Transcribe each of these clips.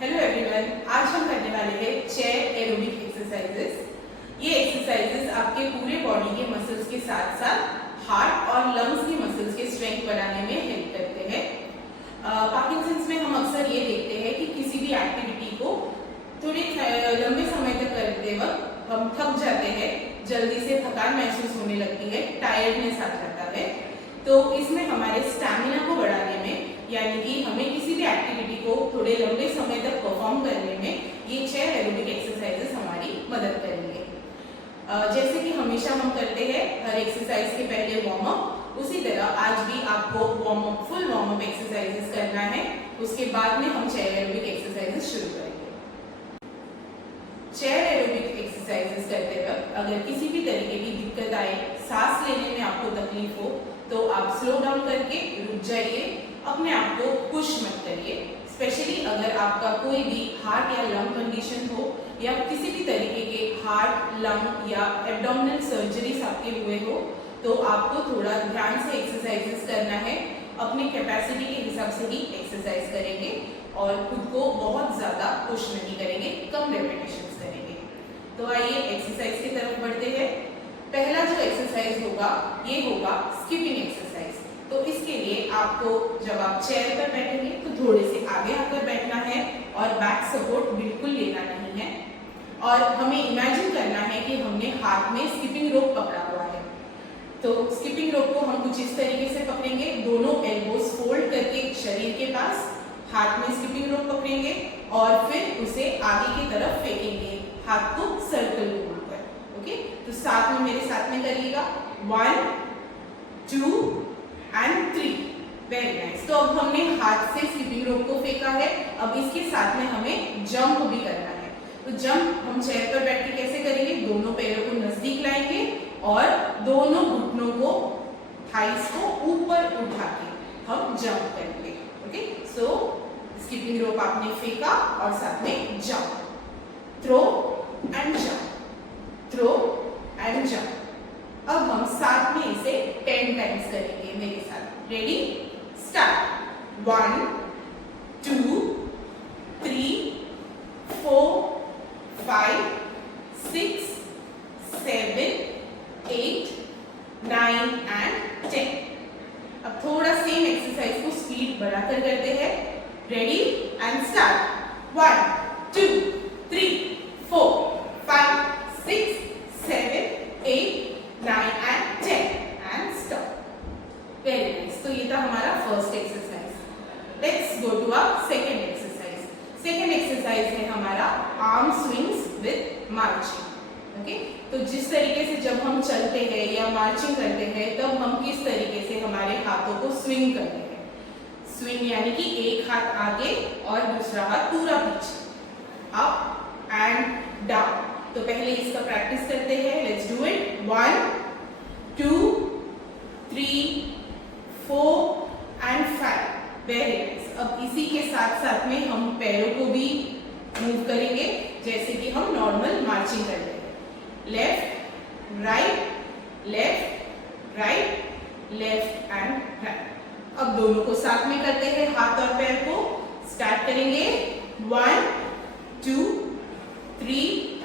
Hello everyone, आज हम करने वाले हैं चेयर एरोबिक एक्सरसाइजेस। ये एक्सरसाइजेस आपके पूरे बॉडी के मसल्स के साथ साथ हार्ट और लंग्स की मसल्स के स्ट्रेंथ बढ़ाने में हेल्प करते हैं। पार्किंसंस में हम अक्सर ये देखते हैं कि किसी भी एक्टिविटी को थोड़े लंबे समय तक करते वक्त हम थक जाते हैं, जल्दी से थकान महसूस होने लगती है, टायर्डनेस आ जाता है। तो इसमें हमारे स्टैमिना को बढ़ाने में, यानी कि हमें किसी भी एक्टिविटी को थोड़े लंबे समय तक परफॉर्म करने में ये चेयर एरोबिक एक्सरसाइजेस हमारी मदद करेंगे। जैसे कि हमेशा हम करते हैं हर एक्सरसाइज के पहले वार्म अप, उसी तरह आज भी आपको फुल वार्म अप एक्सरसाइजेस करना है। उसके बाद में हम चेयर एरोबिक एक्सरसाइजेस शुरू करेंगे। चेयर एरोबिक एक्सरसाइजेस करते वक्त अगर किसी भी तरीके की दिक्कत आए, सांस लेने में आपको तकलीफ हो, तो आप स्लो डाउन करके रुक जाइए, अपने आप को पुश मत करिए। स्पेशली अगर आपका कोई भी हार्ट या लंग कंडीशन हो या किसी भी तरीके के हार्ट, लंग या एब्डोमिनल सर्जरीज आपके हुए हो, तो आपको थोड़ा ध्यान से एक्सरसाइजेस करना है। अपनी कैपेसिटी के हिसाब से ही एक्सरसाइज करेंगे और खुद को बहुत ज़्यादा पुश नहीं करेंगे, कम रेपिटेशंस करेंगे। तो आइए एक्सरसाइज की तरफ बढ़ते हैं। पहला जो एक्सरसाइज होगा ये होगा स्किपिंग एक्सरसाइज। तो इसके लिए आपको जब आप चेयर पर बैठेंगे तो थोड़े से आगे आकर बैठना है और बैक सपोर्ट बिल्कुल लेना नहीं है। और हमें इमेजिन करना है कि हमने हाथ में स्किपिंग रोप पकड़ा हुआ है। तो स्किपिंग रोप को हम कुछ इस तरीके से पकड़ेंगे, दोनों एल्बोज फोल्ड करके शरीर के पास, हाथ में स्किपिंग रोप पकड़ेंगे और फिर उसे आगे की तरफ फेंकेंगे, हाथ को सर्कल घुमाकर। ओके, तो साथ में मेरे साथ में करिएगा, 1 2 एंड 3। Very nice. तो अब हमने हाथ से स्किपिंग रोप को फेंका है, अब इसके साथ में हमें जंप भी करना है। तो जंप हम चेयर पर बैठ के कैसे करेंगे? दोनों पैरों को नजदीक लाएंगे और दोनों घुटनों को, थाइस को ऊपर उठा के हम जंप करेंगे। ओके, सो स्किपिंग रोप आपने फेंका और साथ में jump, throw and jump, throw and jump. अब हम साथ में इसे 10 टाइम्स करेंगे मेरे साथ। Ready, start. 1 2 3 4 5 6 7 8 9 एंड 10। अब थोड़ा सेम एक्सरसाइज को स्पीड बढ़ाकर करते हैं। Ready and start. 1 2 3 4 5 6 7 8 9 and 10 and stop. Very nice. तो ये था हमारा first exercise. Let's go to our second exercise. Second exercise है हमारा arm swings with marching. Okay, तो जिस तरीके से जब हम चलते हैं या मार्चिंग करते हैं तब हम किस तरीके से हमारे हाथों को स्विंग करते हैं। स्विंग यानी कि एक हाथ आगे और दूसरा हाथ पूरा पीछे, अप एंड डाउन। तो पहले इसका प्रैक्टिस करते हैं। Let's do it. 1 2 3 4 and 5। Very nice. अब इसी के साथ साथ में हम पैरों को भी मूव करेंगे जैसे कि हम नॉर्मल मार्चिंग करते हैं। Left right, left right, left and right. अब दोनों को साथ में करते हैं, हाथ और पैर को। स्टार्ट करेंगे। 1 2 3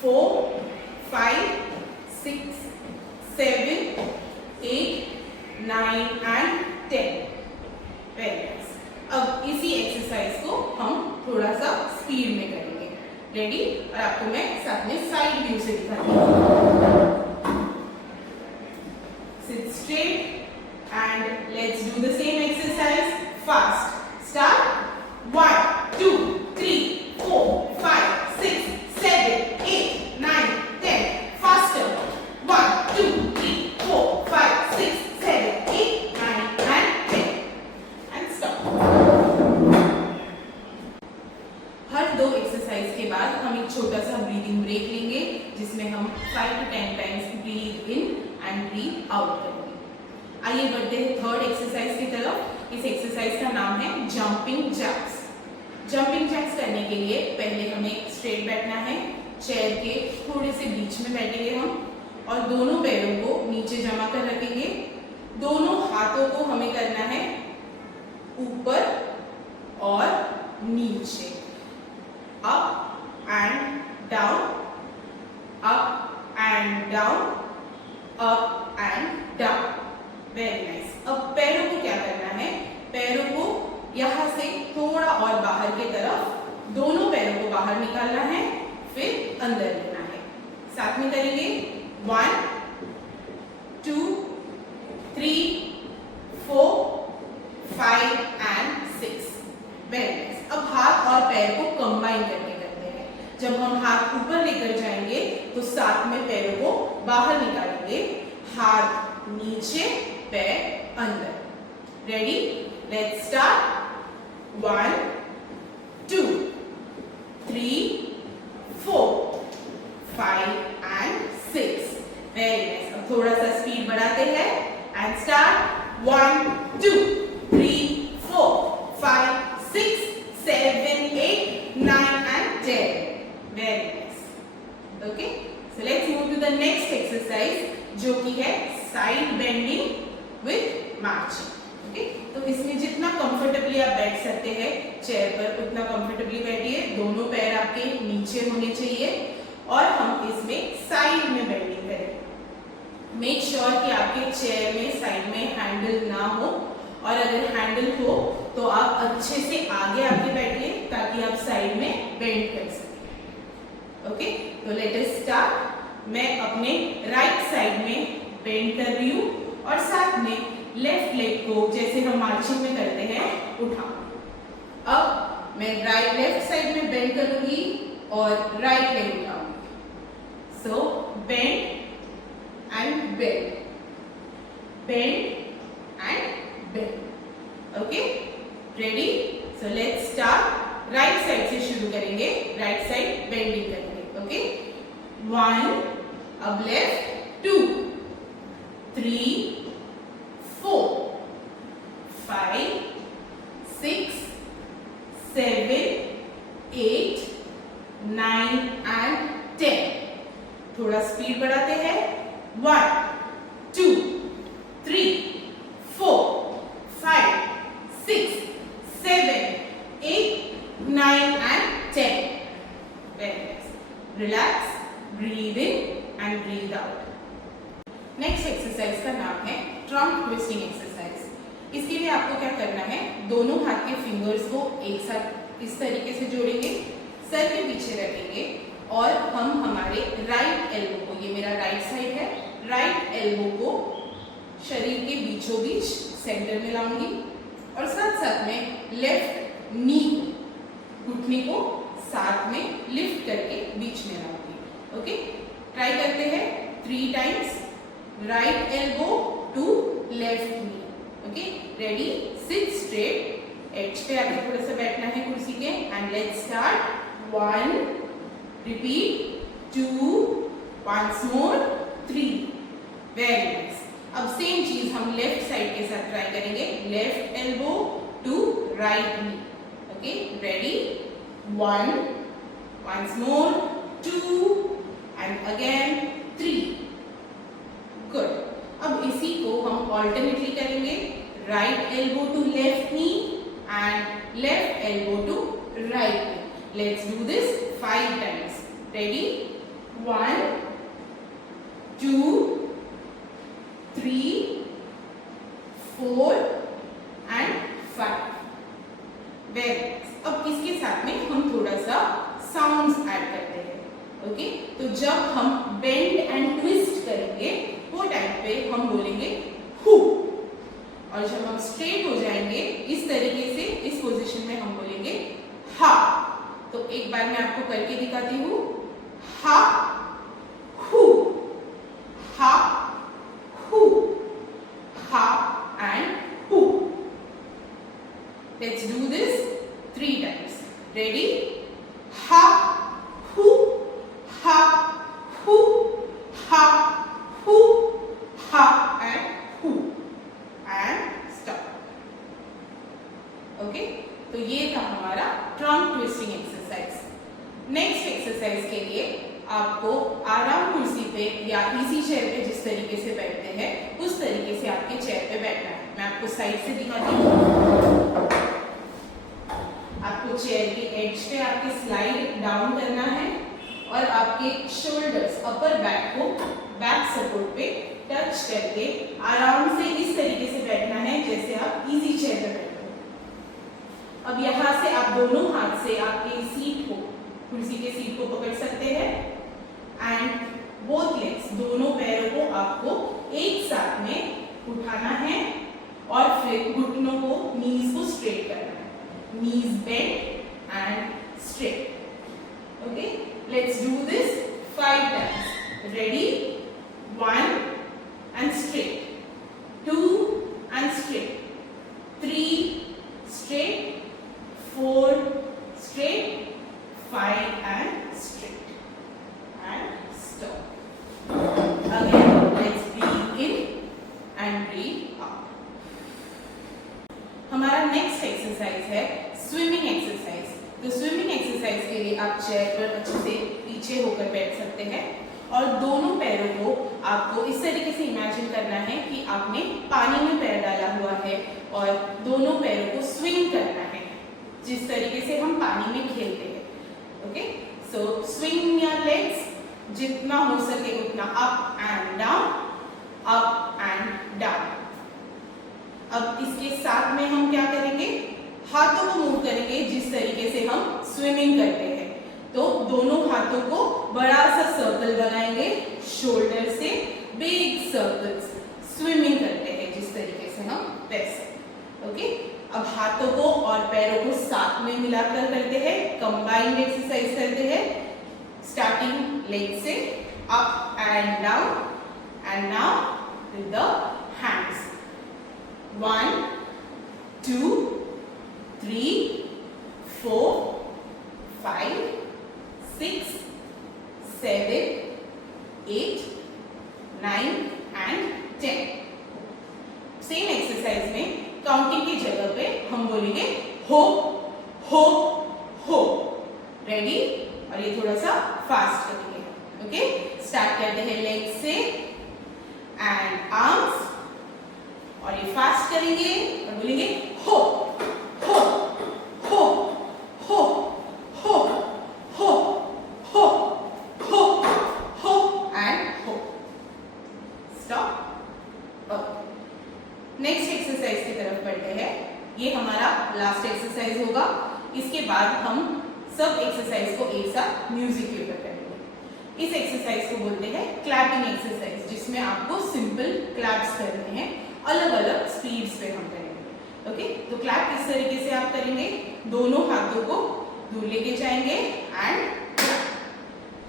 4 5 6 7 8 9 एंड 10। Very nice. अब इसी एक्सरसाइज को हम थोड़ा सा स्पीड में करेंगे। रेडी, और आपको मैं साथ में साइड व्यू से दिखाती हूँ। Seat straight and let's do the same exercise fast. Start. 1 2 3 4 5 6 7 8 9 10। Faster. 1 2 3 4 5 6 7 8 9 and 10 and stop. हर दो एक्सरसाइज के बाद हम एक छोटा सा ब्रीदिंग ब्रेक लेंगे जिसमें हम 5 to 10 times breathe in and breathe out करेंगे। आइए बढ़ते हैं थर्ड एक्सरसाइज की तरफ। इस एक्सरसाइज का नाम है जंपिंग जैक्स। जंपिंग जैक्स करने के लिए पहले हमें स्ट्रेट बैठना है। चेयर के थोड़े से बीच में बैठेंगे हम और दोनों पैरों को नीचे जमा कर रखेंगे। दोनों हाथों को हमें करना है ऊपर और नीचे। Down, up and down, up and down. Very nice. अब पैरों को क्या करना है, पैरों को यहाँ से थोड़ा और बाहर की तरफ, दोनों पैरों को बाहर निकालना है, फिर अंदर लेना है। साथ में करेंगे 1 2 3 4 5 एंड 6। Very nice. अब हाथ और पैर को कंबाइन करके करते हैं। जब हम हाथ ऊपर लेकर जाएंगे तो साथ में पैरों को बाहर निकालेंगे, हाथ नीचे, पैर अंदर। Ready? Let's start. 1 2 3 4 5 and 6। Very nice. अब थोड़ा सा स्पीड बढ़ाते हैं and start. 1 2 3 4 5 6 7 8 9 and 10। Very nice. Okay. So let's move to the next exercise, जो कि है side bending with marching. Okay, तो इसमें जितना कंफर्टेबली आप बैठ सकते हैं चेयर पर उतना कंफर्टेबली बैठिए। दोनों पैर आपके नीचे होने चाहिए और हम इसमें साइड में बेंडिंग करें। मेक श्योर कि आपके चेयर में साइड में हैंडल ना हो, और अगर हैंडल हो तो आप अच्छे से आगे आके बैठिए ताकि आप साइड में बेंड कर सकें। ओके, तो लेट अस स्टार्ट। मैं अपने राइट साइड में बेंड कर रही हूँ और साथ में लेफ्ट लेग को जैसे हम मार्चिंग में करते हैं उठाऊं। अब मैं लेफ्ट साइड में बेंड करूंगी और राइट लेग उठाऊंगी। So bend and bend, bend and bend. Okay, ready? So let's start. Right side से शुरू करेंगे, राइट साइड बेंडिंग करेंगे। ओके, 1, अब लेफ्ट, 2 3 4 5 6 7 8 9 एंड 10। थोड़ा स्पीड बढ़ाते हैं। 1 2 3 4 5 6 7 8 9 and 10। Very nice. Relax, breathe in and breathe out. Next exercise का नाम है ट्रंक ट्विस्टिंग एक्सरसाइज। इसके लिए आपको क्या करना है, दोनों हाथ के फिंगर्स को एक साथ इस तरीके से जोड़ेंगे, सर के पीछे रखेंगे और हम हमारे राइट एल्बो को, ये मेरा राइट साइड है, राइट एल्बो को शरीर के बीचों बीच सेंटर में लाऊंगी और साथ साथ में लेफ्ट नी, घुटने को साथ में लिफ्ट करके बीच में लाऊंगी। ओके, ट्राई करते हैं 3 times. Right elbow to left knee. Okay, ready? Sit straight, edge पे आके थोड़ा सा बैठना है कुर्सी के end let's start. 1, repeat, 2, once more, 3। Very nice. अब सेम चीज हम लेफ्ट साइड के साथ ट्राई करेंगे। Left elbow to right knee. Okay, ready? 1, once more, 2 and again 3। Good. अब इसी को हम ऑल्टरनेटली करेंगे। Right elbow to left knee and left elbow to right knee. Let's do this 5 times. Ready? 1 2 3 4 and 5। Very nice. अब इसके साथ में हम थोड़ा सा साउंड्स ऐड करते हैं। ओके, तो जब हम बेंड एंड ट्विस्ट करेंगे वो टाइम पे हम बोलेंगे हु, और जब हम स्ट्रेट हो जाएंगे इस तरीके से, इस पोजीशन में हम बोलेंगे हा। तो एक बार मैं आपको करके दिखाती हूँ। हा हु, हा हु, हा and who. Let's do this 3 times. Ready? हा हु, हा हु, हा हु, हा and who and stop. Okay, तो ये था हमारा trunk twisting exercise. Next exercise के लिए आपको आराम कुर्सी पे या इजी चेयर पे जिस तरीके से बैठते हैं उस तरीके से आपके चेयर पे बैठना है। मैं आपको साइड से दिखाती हूँ। आपको चेयर की एज पे आपके स्लाइड डाउन करना है और आपके शोल्डर्स अपर बैक को बैक सपोर्ट पे टच करके आराम से इस तरीके से बैठना है जैसे आप इजी चेयर पर बैठे हो। अब यहाँ से आप दोनों हाथ से आपके सीट को, कुर्सी के सीट को पकड़ सकते हैं एंड बोथ लेग्स, दोनों पैरों को आपको एक साथ में उठाना है और फिर घुटनों को, नीज को स्ट्रेट करना है। Knees bend and straight. Okay, let's do this 5 times. Ready? 1 and straight, 2 and straight, 3 straight, 4 straight, 5 and straight, and stop. Again, let's breathe in and breathe out. हमारा नेक्स्ट एक्सरसाइज है स्विमिंग एक्सरसाइज। तो swimming exercise के लिए आप chair पर अच्छे से पीछे होकर बैठ सकते हैं और दोनों पैरों को आपको इस तरीके से इमेजिन करना है कि आपने पानी में पैर डाला हुआ है और दोनों पैरों को स्विंग करना है जिस तरीके से हम पानी में खेलते हैं। Okay, so swing your legs, जितना हो सके उतना up and down, up and down. अब इसके साथ में हम क्या करेंगे, हाथों को मूव करेंगे जिस तरीके से हम स्विमिंग करते हैं। तो दोनों हाथों को बड़ा सा सर्कल बनाएंगे, शोल्डर से बिग सर्कल्स, स्विमिंग करते हैं जिस तरीके से हम वैसे। ओके, अब हाथों को और पैरों को साथ में मिलाकर करते हैं, कंबाइंड एक्सरसाइज करते हैं। स्टार्टिंग लेग से up and down and now with the hands. 1 2 3 4 5 6 7 8 9 and 10। Same exercise में काउंटिंग की जगह पे हम बोलेंगे हो हो हो। रेडी? और ये थोड़ा सा फास्ट करेंगे। ओके, स्टार्ट करते हैं लेग से एंड आर्म्स, और ये फास्ट करेंगे और बोलेंगे हो हो हो हो हो हो हो हो हो एंड हो। स्टॉप। ओके, नेक्स्ट एक्सरसाइज की तरफ बढ़ते हैं। ये हमारा लास्ट एक्सरसाइज होगा। इसके बाद हम सब एक्सरसाइज को एक साथ म्यूजिक के ऊपर करेंगे। इस एक्सरसाइज को बोलते हैं क्लैपिंग एक्सरसाइज, जिसमें आपको सिंपल क्लैप्स करने हैं, अलग अलग स्पीड्स पे हम करेंगे। ओके, तो क्लैप किस तरीके से आप करेंगे, दोनों हाथों को दूर लेके जाएंगे and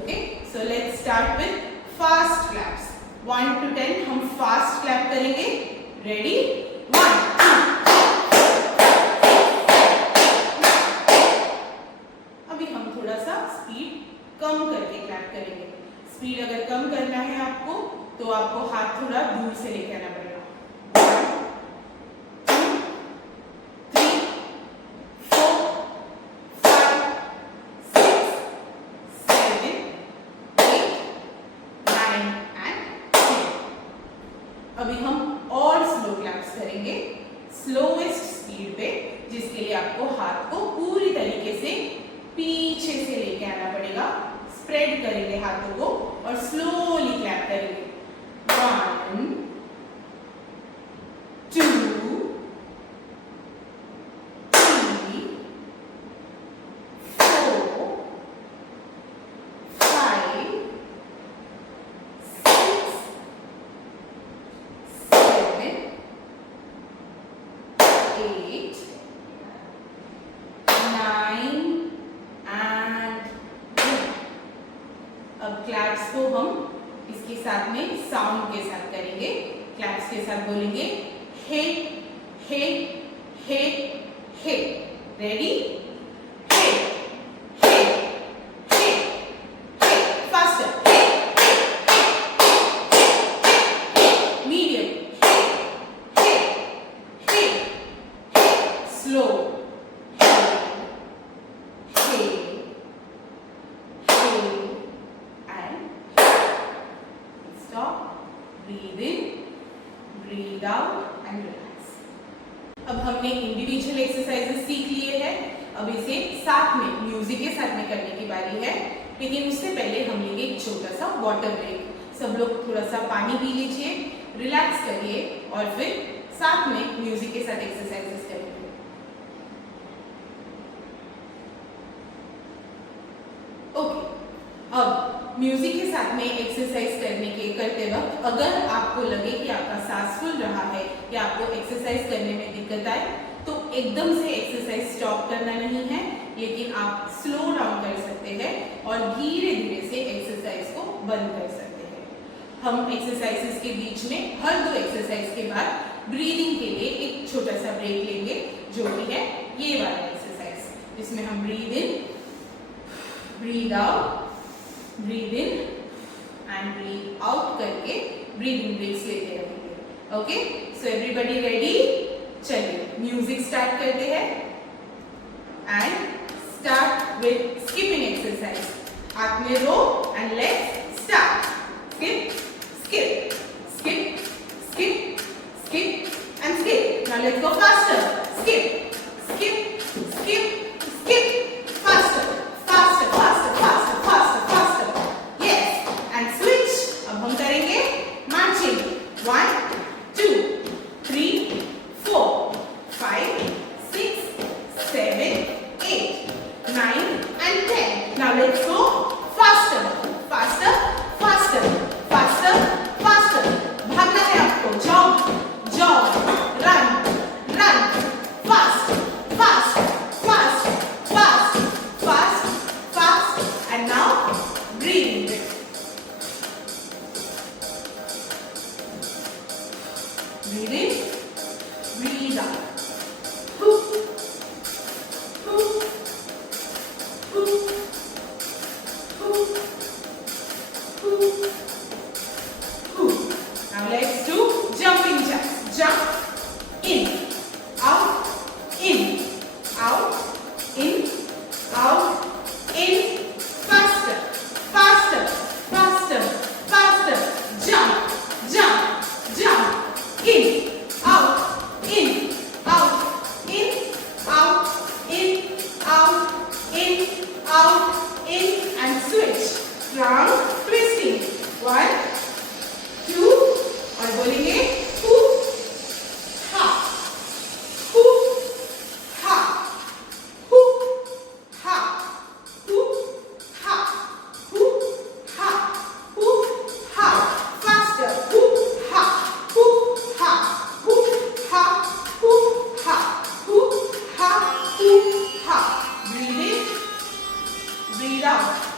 okay, so let's start with fast claps. 1 to 10 हम फास्ट क्लैप करेंगे। रेडी? 1 2। अभी हम थोड़ा सा स्पीड कम करके क्लैप करेंगे। स्पीड अगर कम करना है आपको तो आपको हाथ थोड़ा दूर से लेके आना पड़ेगा। 1 2 3 4 5 6 7 8 9 एंड 10। अभी हम और स्लो क्लैप्स करेंगे स्लोएस्ट स्पीड पे, जिसके लिए आपको हाथ को पूरी तरीके से पीछे से लेके आना पड़ेगा। स्प्रेड करेंगे हाथों को और स्लोली क्लैप करेंगे। 1 2 3 4 5 6 7 8 9 एंड 10। अब क्लैप्स को हम इसके साथ में साउंड के साथ करेंगे। क्लैप्स के साथ बोलेंगे hey hey hey hey. Ready? Hey hey hey hey. Faster. Hey medium. Hey hey hey. Slow. Hey hey hey and stop, breathe in, breathe out and relax. अब हमने इंडिविजुअल एक्सरसाइजेस सीख लिए हैं। अब इसे साथ में म्यूजिक के साथ में करने की बारी है। लेकिन उससे पहले हम लेंगे एक छोटा सा वाटर ब्रेक। सब लोग थोड़ा सा पानी पी लीजिए, रिलैक्स करिए और फिर साथ में म्यूजिक के साथ एक्सरसाइजेस करेंगे। ओके, अब म्यूजिक के साथ में एक्सरसाइज करते वक्त अगर आपको लगे कि आपका सांस फूल रहा है या आपको एक्सरसाइज करने में दिक्कत आए तो एकदम से एक्सरसाइज स्टॉप करना नहीं है, लेकिन आप स्लो डाउन कर सकते हैं और धीरे धीरे से एक्सरसाइज को बंद कर सकते हैं। हम एक्सरसाइजेस के बीच में हर 2 एक्सरसाइज के बाद ब्रीदिंग के लिए एक छोटा सा ब्रेक लेंगे, जो कि है ये वाला एक्सरसाइज, जिसमें हम breathe in, breathe out, breathe in and breathe out करके ब्रीदिंग ब्रेक्स लेते रहेंगे। Okay, so everybody ready? चलिए म्यूजिक स्टार्ट करते हैं and start with skipping exercise. हाथ में rope and let's start. Skip skip skip skip skip and skip. Now let's go faster. Skip skip skip skip, faster faster faster faster faster faster. Yes, and switch. अब हम करेंगे marching. 1 2 3 4 5 6 7 8 9 and 10. Now let's go faster, faster, faster, faster, faster. भागना है आपको। Jog, jog, run, run, fast, fast, fast, fast, fast, fast. And now breathe. Breathe in, breathe out. Now let's do jumping jacks. Jump in, out, in, out, in, out, in. Faster, faster, faster, faster. Jump, jump, jump. In, out, in, out, in, out, in, out, in, out, in, and switch. Round twisting. 1 2 और बोलेंगे who हा who हा who हा who हा who हा who हा। Faster. Who हा who हा हु हा हु हा हु हा हु हा। Breathe in, breathe out.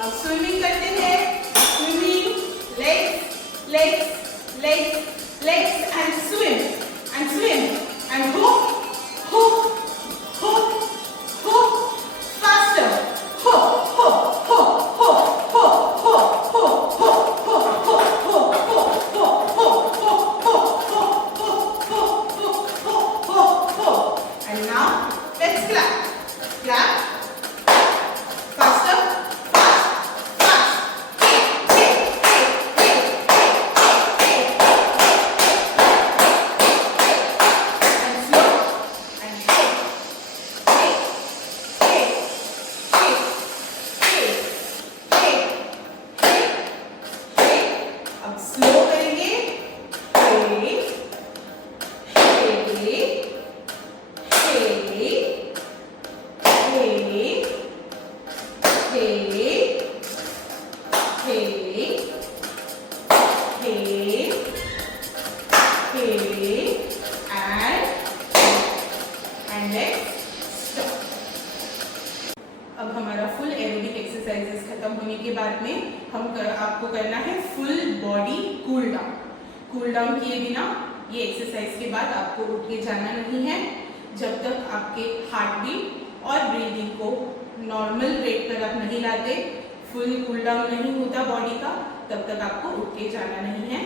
अब स्विमिंग करते हैं। Swimming, legs, legs, legs, legs, and swim, and ho, ho, ho, ho, faster, ho, ho, ho, ho, ho, ho, ho, ho, ho, ho, ho, ho, ho, ho, ho, and now let's clap, clap. अब हमारा full aerobic exercises खत्म होने के बाद में आपको करना है full body cool down. Cool down किए बिना ये एक्सरसाइज के बाद आपको उठ के जाना नहीं है। जब तक आपके हार्ट बीट और ब्रीदिंग को नॉर्मल रेट पर आप नहीं लाते, फुल कूल डाउन नहीं होता बॉडी का, तब तक आपको उठ के जाना नहीं है।